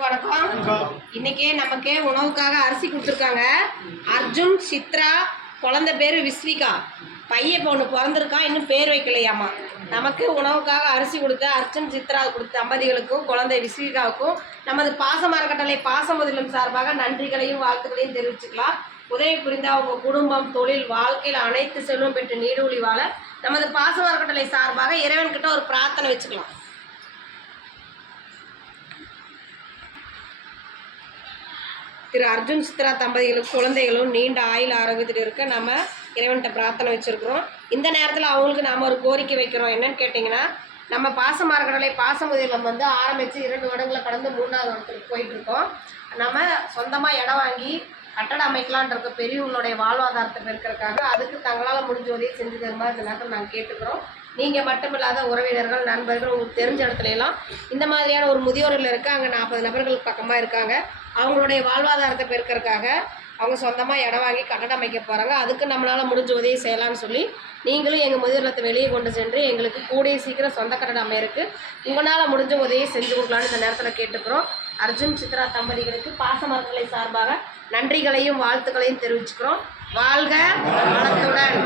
அனைவருக்கும் வணக்கம். இன்னைக்கு நமக்கு உணவுக்காக அரிசி கொடுத்துருக்காங்க. அர்ஜுன், சித்ரா, குழந்தை பேர் விஸ்விகா. பையன் பொண்ணு பிறந்திருக்கான், இன்னும் பேர் வைக்கலையாமா. நமக்கு உணவுக்காக அரிசி கொடுத்த அர்ஜுன், சித்ரா கொடுத்த தம்பதிகளுக்கும் குழந்தை விஸ்விகாவுக்கும் நமது பாசமரக்கட்டளை பாசமுதலும் சார்பாக நன்றிகளையும் வாழ்த்துக்களையும் தெரிவிச்சுக்கலாம். உதவி புரிந்த அவங்க குடும்பம், தொழில், வாழ்க்கையில் அனைத்து செல்வம் பெற்று நீடூழி வாழ நமது பாசமரக்கட்டளை சார்பாக இறைவன்கிட்ட ஒரு பிரார்த்தனை வச்சுக்கலாம். திரு அர்ஜுன், சித்ரா தம்பதிகளுக்கு குழந்தைகளும் நீண்ட ஆயுள் ஆரோக்கியத்தில் இருக்க நம்ம இறைவன்கிட்ட பிரார்த்தனை வச்சுருக்கிறோம். இந்த நேரத்தில் அவங்களுக்கு நாம் ஒரு கோரிக்கை வைக்கிறோம். என்னன்னு கேட்டிங்கன்னா, நம்ம பாசமரக்கட்டளை பாசமுதலம் ஆரம்பித்து 2 வருடங்களை கடந்து 3வது வருடத்துக்கு போயிட்டுருக்கோம். நம்ம சொந்தமாக இடம் வாங்கி கட்டடம் அமைக்கலான் இருக்க பெரியவங்களுடைய வாழ்வாதாரத்தை பெருக்கிறதுக்காக அதுக்கு தங்களால் முடிஞ்ச உதவி செஞ்சு தருமா இந்த நேரத்தில் நாங்கள் கேட்டுக்கிறோம். நீங்கள் மட்டும் இல்லாத உறவினர்கள், நண்பர்கள், உங்களுக்கு தெரிஞ்ச இடத்துலலாம் இந்த மாதிரியான ஒரு முதியோர்கள் இருக்க அங்கே 40 நபர்களுக்கு பக்கமாக இருக்காங்க. அவங்களுடைய வாழ்வாதாரத்தை பெருக்கிறதுக்காக அவங்க சொந்தமாக இடம் வாங்கி கட்டடம் அமைக்க போகிறாங்க. அதுக்கு நம்மளால் முடிஞ்ச உதவி செய்யலாம்னு சொல்லி நீங்களும் எங்கள் முதியோர்லத்தை வெளியே கொண்டு சென்று எங்களுக்கு கூடிய சீக்கிரம் சொந்த கட்டடம் அமையிருக்கு உங்களால் முடிஞ்ச உதவியை செஞ்சு கொடுக்கலான்னு இந்த நேரத்தில் கேட்டுக்கிறோம். அர்ஜுன், சித்ரா தம்பதிகளுக்கு பாசமரக்கட்டளை சார்பாக நன்றிகளையும் வாழ்த்துக்களையும் தெரிவிச்சுக்கிறோம். வாழ்க வளத்துடன்.